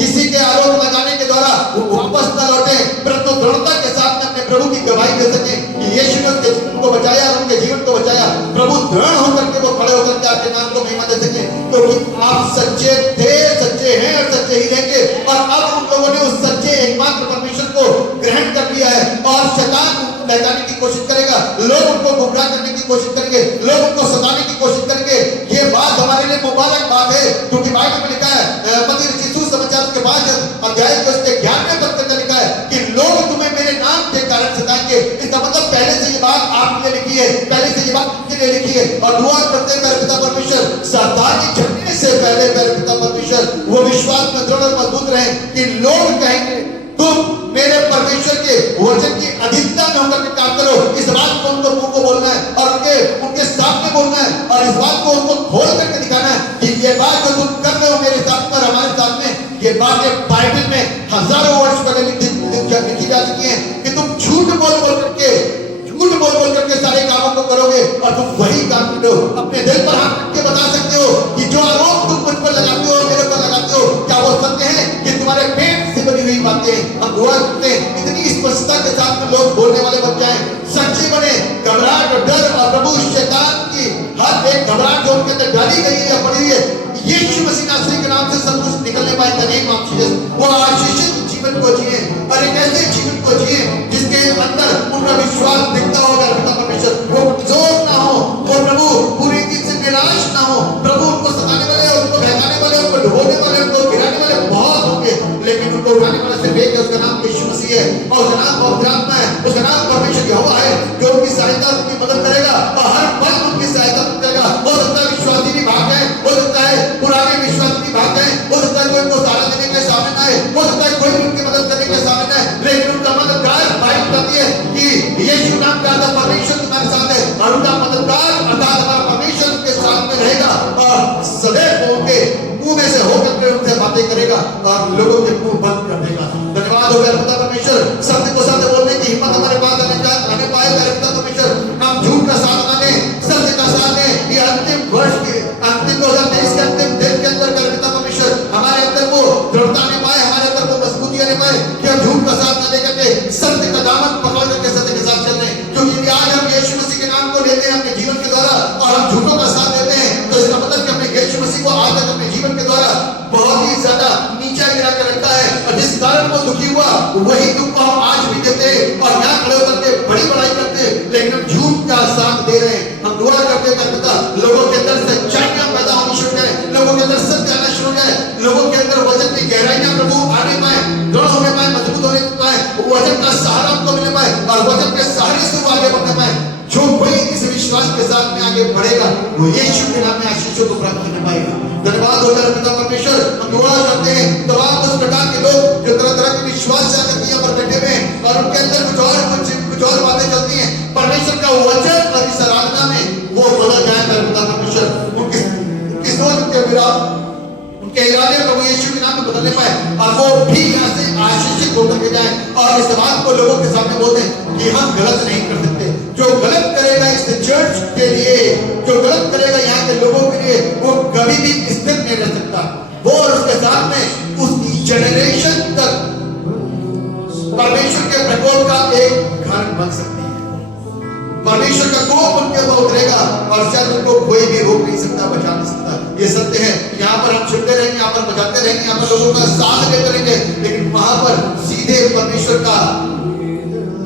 किसी के आरोप लगाने के द्वारा वो वापस न लौटे, परंतु दृढ़ता के साथ में अपने प्रभु की गवाही दे सके कि यीशु ने उनके जीवन को बचाया और उनके जीवन को बचाया। प्रभु दृढ़ होकर के वो खड़े होकर के आपके नाम को महिमा दे सके, क्योंकि आप सच्चे थे, सच्चे हैं और सच्चे ही रहेंगे। और अब उन लोगों ने उस सच्चे एकमात्र परमेश्वर को ग्रहण कर लिया है और शैतान उनको बहकाने की कोशिश करेगा, लोग उनको गुमराह करने की कोशिश करेंगे, लोग उनको सताने की कोशिश करेंगे। ये बात हमारे लिए मुबारक बात है, क्योंकि बाइबल में लिखा है मत्ती रचित समाचार के 5 अध्याय के उसके 11वें पद में लिखा है कि लोग तुम्हें मेरे नाम के कारण सताएंगे। इसका मतलब पहले से ये बात आपके लिए लिखी है, पहले से ये बात आपके लिए लिखी है। और दुआ करते हैं मेरे पिता परमेश्वर शैतानी झटने से पहले मेरे पिता परमेश्वर वो विश्वास में दृढ़ और मजबूत रहे कि लोग कहेंगे तुम मेरे परमेश्वर के वचन की अधिकता में होकर के काम करो। इस बात को उनको मुंह को बोलना है और उनके सामने बोलना है और इस बात को उनको खोल करके दिखाना है कि ये बात जो तुम कर रहे हो मेरे साथ पर हमारे साथ में, ये बातें बाइबल में हजारों वर्ष पहले लिखी जा चुकी हैं कि तुम झूठ बोल बोल करके सारे कामों को करोगे और तुम वही काम करते हो। अपने दिल पर हाथ रख के बता सकते हो कि जो आरोप तुम मुझ पर लगाते हो, मेरे पर लगाते हो, क्या वो सत्य है कि तुम्हारे पेट से बनी हुई बातें। हम दुआ करते हैं इतनी स्पष्टता के साथ में लोग बोलने वाले बन जाएं, सच्चे बने। घबराहट और डर और प्रभु शैतान की हर एक घबराहट जो उनके अंदर डाली गई है या पड़ी हुई है, यीशु मसीह नासरी के नाम से सब कुछ निकलने पाए। द नेम ऑफ जीसस वो आशीषित जीवन को जिए और एक ऐसे जीवन को जिए जिसके अंदर उनका विश्वास दिखता होगा पिता परमेश्वर, वो जोर ना हो, वो प्रभु पूरी रीति से निराश ना हो। प्रभु उनको सताने वाले, उनको बहकाने वाले, उनको ढोने वाले, उनको गिराने वाले बहुत होंगे, लेकिन उनको उठाने वाला सिर्फ एक है, उसका नाम यीशु मसीह है और उसका नाम पवित्र आत्मा है, उसका नाम परमेश्वर यहोवा है जो उनकी सहायता उनकी मदद करेगा और हर पल उनकी सहायता करेगा। हो सकता है विश्वासी भी भाग जाए, हो सकता है पुराने विश्वासी भी भाग जाए, हो सकता है कोई उनको सहारा देने के लिए सामने ना आए, हो सकता है कोई भी उनकी मदद करने के लिए सामने ना आए, लेकिन उनका मददगार बाइबल बताती है कि यीशु नाम का परमेश्वर तुम्हारे साथ है और उनका मददगार अर्थात हमारा परमेश्वर उनके साथ में रहेगा और सदैव उनके मुंह में से होकर के उनसे बातें करेगा और लोगों के मुंह बंद कर देगा। धन्यवाद हो गया पिता परमेश्वर, सत्य को सत्य बोलने की हिम्मत हमारे पास आने पाए पिता परमेश्वर। हम झूठ का साथ माने, सत्य का साथ दें। ये अंतिम वर्ष के अंतिम 2023 के अंतिम दिन के अंदर पिता परमेश्वर हमारे अंदर वो दृढ़ता आने पाए, हमारे अंदर वो मजबूती आने पाए। वही दुख को हम आज भी देते हैं और यहाँ खड़े होकर बड़ी बड़ाई करते हैं, लेकिन हम झूठ का साथ दे रहे हैं। हम दुआ करते हैं पिता, लोगों के अंदर सच्चाइयां पैदा होनी शुरू हो जाए, लोगों के अंदर सत्य आना शुरू हो जाए, लोगों के अंदर वचन की गहराइयां प्रभु आने पाए, दृढ़ होने पाए, मजबूत होने पाए, वचन का सहारा हमको मिल पाए और वचन के सहारे से वो आगे बढ़ने पाए। जो कोई इस विश्वास के साथ में आगे बढ़ेगा वो यीशु के नाम में आशीषों को प्राप्त करने पाएगा। धन्यवाद हो तेरा पिता परमेश्वर। हम दुआ करते हैं तमाम उस प्रकार के लोग जो तरह तरह के विश्वास से आकर यहाँ पर बैठे हुए हैं और उनके अंदर कुछ और बातें चलती हैं, परमेश्वर का वचन और इस आराधना में वो बदल जाए तेरा पिता परमेश्वर। उनकी सोच, उनके विराम, उनके इरादे प्रभु यीशु के नाम में बदलने पाए और वो भी यहाँ से आशीषित होकर के जाए और इस बात को लोगों के सामने बोलते हैं कि हम गलत नहीं कर सकते। जो गलत करेगा इस चर्च के लिए, जो गलत करेगा यहाँ के लोगों के लिए, वो कभी भी स्थिर नहीं रह सकता। वो और उसके साथ में उसकी जनरेशन तक परमेश्वर के प्रकोप का एक घर बन सकती है। परमेश्वर का कोप उनके ऊपर उतरेगा और शायद उनको कोई भी रोक नहीं सकता, बचा नहीं सकता। ये सत्य है। यहाँ पर हम सुनते रहेंगे, यहाँ पर बजाते रहेंगे, यहाँ पर लोगों का साथ लेते रहेंगे, लेकिन वहां पर सीधे परमेश्वर का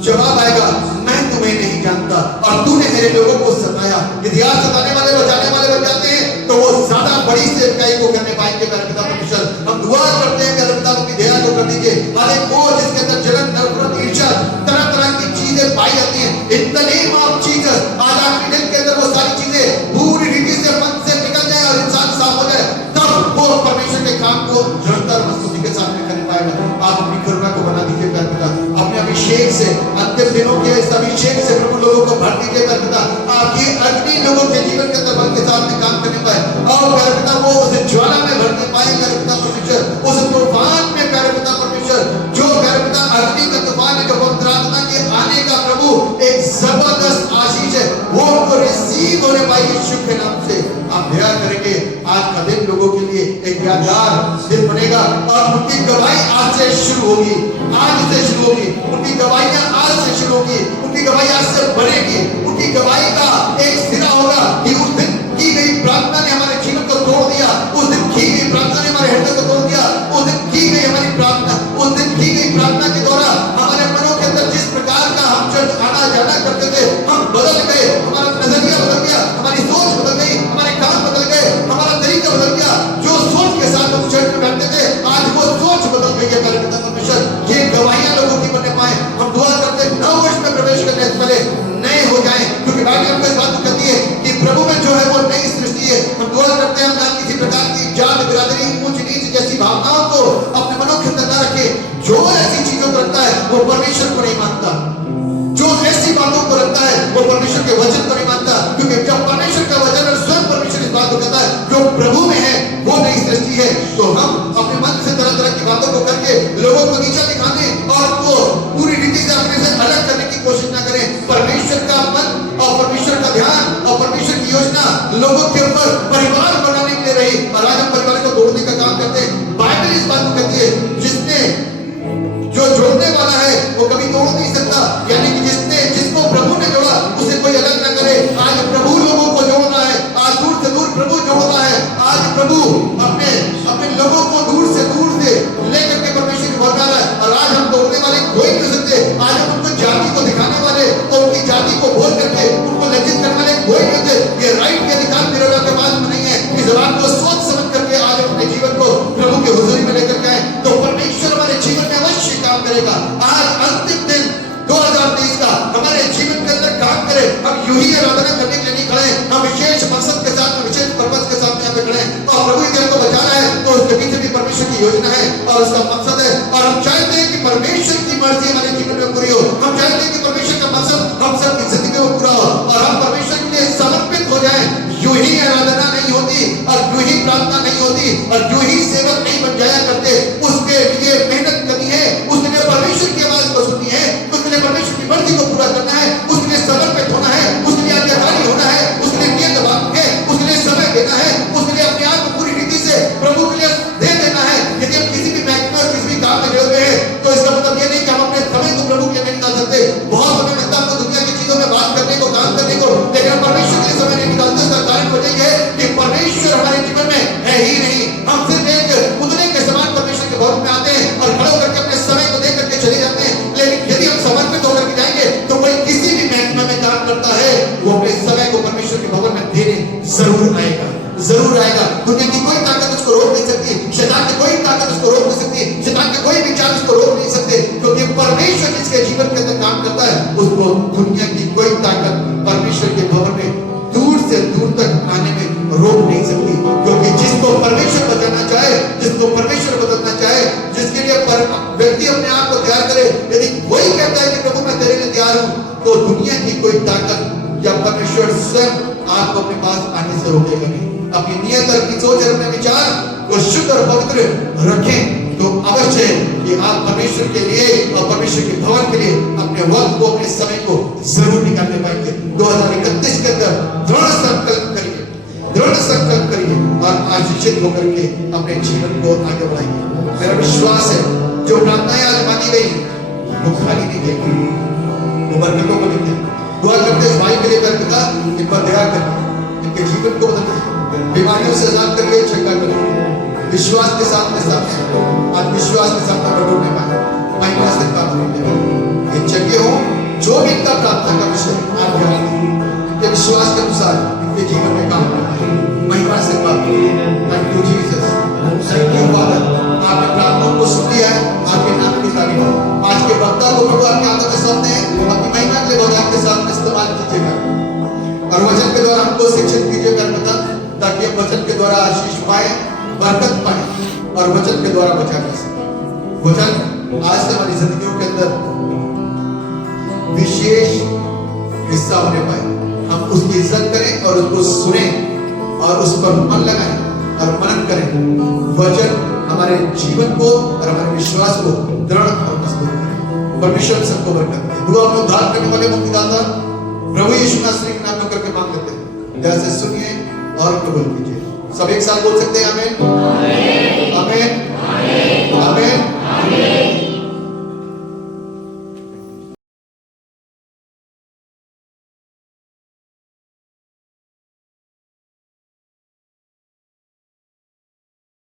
जवाब आएगा, मैं तुम्हें नहीं जानता और तूने मेरे लोगों को सताया। यदि आज सताने वाले बचाने वाले बन जाते हैं तो वो ज्यादा बड़ी सेवकाई को करने पाएंगे। मेरे पिता परमेश्वर, हम दुआ करते हैं मेरे पिता की दया को कर दीजिए। हर एक को जिसके अंदर जलन, नफरत, ईर्ष्या, तरह तरह की चीजें पाई जाती हैं, in the name of Jesus आज आखिरी दिन के अंदर वो सारी चीजें पूरी रीति से मन से निकल जाए और इंसान साफ हो जाए, तब वो परमेश्वर के काम को निरंतर मजबूती के साथ में कर पाएगा। आप अपनी करुणा को बना दीजिए मेरे पिता, अपने अभिषेक से, अंतिम दिनों के इस अभिषेक से प्रभु लोगों को भर दीजिए मेरे पिता। आपकी अग्नि लोगों के जीवन के अंदर बल के साथ में काम करने पाए और मेरे पिता वो उस ज्वाला में भरने पाए मेरे पिता परमेश्वर, उस तूफान में मेरे पिता परमेश्वर, जो मेरे पिता अग्नि का तूफान है, जो पवित्र आत्मा के आने का प्रभु एक जबरदस्त आशीष है, वो उनको रिसीव होने पाए यीशु के नाम से। आप दया करेंगे, आज का दिन लोगों के लिए एक यादगार दिन बनेगा और उनकी गवाही आज से शुरू होगी, आज से शुरू होगी, उनकी गवाहियां आज से शुरू होगी, उनकी गवाही आज से बनेगी। उनकी गवाही का एक सिरा होगा कि उस दिन की गई प्रार्थना ने हमारे जीवन को तोड़ दिया, उस दिन की गई प्रार्थना ने हमारे हृदय को तोड़ दिया, उस दिन की गई हमारी प्रार्थना, उस दिन की गई प्रार्थना के द्वारा हमारे मनों के अंदर जिस प्रकार का हम चर्च आना जाना करते थे, हम बदल गए, हमारा नजरिया बदल गया, हमारी सोच बदल गई, हमारे काम बदल गए, हमारा तरीका बदल गया। जो सोच के साथ हम चर्च में बैठते थे, आज वो सोच बदल गई है मेरे पिता परमेश्वर। ये गवाहियां लोगों की बनने पाए। हम दुआ करते हैं नव वर्ष में प्रवेश करने से पहले नए हो जाएं, क्योंकि बाइबल हमको इस बात को कहती है कि प्रभु में जो है वो नई सृष्टि है। हम दुआ करते हैं हम किसी प्रकार की जात, बिरादरी, ऊंच नीच जैसी भावनाओं को अपने मनों के अंदर न रखें। जो ऐसी चीजों को रखता है वो परमेश्वर को नहीं मानता, जो ऐसी बातों को रखता है वो परमेश्वर के वचन को नहीं मानता, क्योंकि जब परमेश्वर का वचन और स्वयं परमेश्वर इस बात को कहता है जो प्रभु में है वो नई सृष्टि है, तो हम अपने मन से तरह तरह की बातों को करके लोगों को नीचा दिखाने और उनको पूरी रीति से अपने से अलग करने की कोशिश ना करें। परमेश्वर का मन और परमेश्वर का ध्यान और परमेश्वर की योजना लोगों के ऊपर परिवार बनाने के लिए रही और आज हम परिवार को तोड़ने का काम करते हैं। बाइबल इस बात को कहती है जिसने जो जोड़ने वाला है वो कभी तोड़ नहीं सकता, यानी कि जिसको प्रभु ने जोड़ा उसे कोई अलग ना करे। आज प्रभु लोगों को जोड़ रहा है, आज दूर से दूर प्रभु जोड़ रहा है। आज प्रभु अपने लोगों को दूर से लेकर के परमेश्वर की भर रहा है और आज हम तोड़ने वाले कोई नहीं हो सकते। आज हम उनको जाति को दिखाने वाले और उनकी जाति को बोल करके उनको लज्जित करने वाले कोई नहीं होते। ये राइट के अधिकार मेरे के पास में नहीं है। इस बात को सोच समझ करके आज अपने जीवन को प्रभु के हुजूरी में लेकर के आए तो परमेश्वर हमारे जीवन में अवश्य काम करेगा। आज अंतिम दिन 2023 का हमारे जीवन के अंदर काम करे। हम यूं ही आराधना करने के लिए नहीं खड़े, हम विशेष मकसद के साथ, विशेष पर्पस के साथ यहाँ पे खड़े हैं और प्रभु इधर को बचाना है तो उसके पीछे भी परमेश्वर की योजना है और उसका मकसद है और हम चाहते हैं कि परमेश्वर की मर्जी हमारे जीवन में पूरी हो। हम चाहते हैं कि परमेश्वर का मकसद हम सब की जिंदगी में पूरा हो और हम परमेश्वर के लिए समर्पित हो जाए। यूं ही आराधना नहीं होती और यूं ही प्रार्थना नहीं होती और यूं ही सेवक नहीं बन जाया करते। उसके लिए मेहनत करनी है, उसके लिए परमेश्वर की आवाज को सुननी है, उसके लिए परमेश्वर की मर्जी को पूरा करना है, उसके लिए समर्पित होना है, उसके लिए आज्ञाकारी होना है, उसके लिए नियत बात है, उसके लिए समय देना है, उसके लिए अपने आप को पूरी रीति से प्रभु के लिए दे देना है। यदि हम किसी भी महत्व और किसी भी काम में जुड़े हुए हैं तो इसका मतलब ये नहीं कि हम अपने समय को प्रभु के लिए नहीं निकाल सकते। बहुत समय मिलता है आपको दुनिया की चीजों में बात करने को, काम करने को, लेकिन हम परमेश्वर के लिए समय नहीं निकालते। उसका कारण वजह यह है कि परमेश्वर हमारे जीवन में है ही नहीं। हम सिर्फ एक अपने पास आने से रोकेगा नहीं। अपनी नियत और अपनी सोच और अपने विचार को शुद्ध और पवित्र रखें तो अवश्य कि आप परमेश्वर के लिए और परमेश्वर के भवन के लिए अपने वक्त को, अपने समय को जरूर निकालने पाएंगे। 2031 के अंदर दृढ़ संकल्प करिए और आशीषित होकर के अपने जीवन को आगे बढ़ाइए। मेरा विश्वास है जो प्रार्थनाएं आज मानी गई वो खाली नहीं गई, वो बरकतों को लेते हैं। दुआ करते इस भाई के लिए बरकता इन पर दया करिए, इनके जीवन को बदलिए, बीमारियों से आजाद करिए, चंगा करिए। विश्वास के साथ में सामने आज विश्वास के साथ में बटोरने पाए, महिमा से प्राप्त होने ये चंगे हो जो भी इनका प्रार्थना का विषय आप ध्यान दीजिए, इनके विश्वास के अनुसार इनके जीवन में काम करना महिमा से प्राप्त होने। Thank you Jesus, thank you father, आपने प्रार्थनाओं को सुन लिया है, आपके नाम की तारीफ हो। आज के वक्ता को प्रभु आपके हाथों में सौंपते हैं, अपनी महिमा के वचन के साथ इस्तेमाल कीजिएगा और वचन के द्वारा हमको शिक्षित कीजिएगा पिता, ताकि हम वचन के द्वारा आशीष पाए, बरकत पाए और वचन के द्वारा बचा जा सके। वचन आज से हमारी जिंदगियों के अंदर विशेष हिस्सा होने पाए, हम उसकी इज्जत करें और उसको सुने और उस पर मन लगाएं और मनन करें। वचन हमारे जीवन को और हमारे विश्वास को दृढ़ और मजबूत करे। परमेश्वर सबको बरकत दे। दुआ में उद्धार करने वाले मुक्तिदाता प्रभु यीशु मसीह के नाम में करके मांग लेते हैं, जैसे सुनिए और कबूल कीजिए। सब एक साथ बोल सकते हैं आमीन।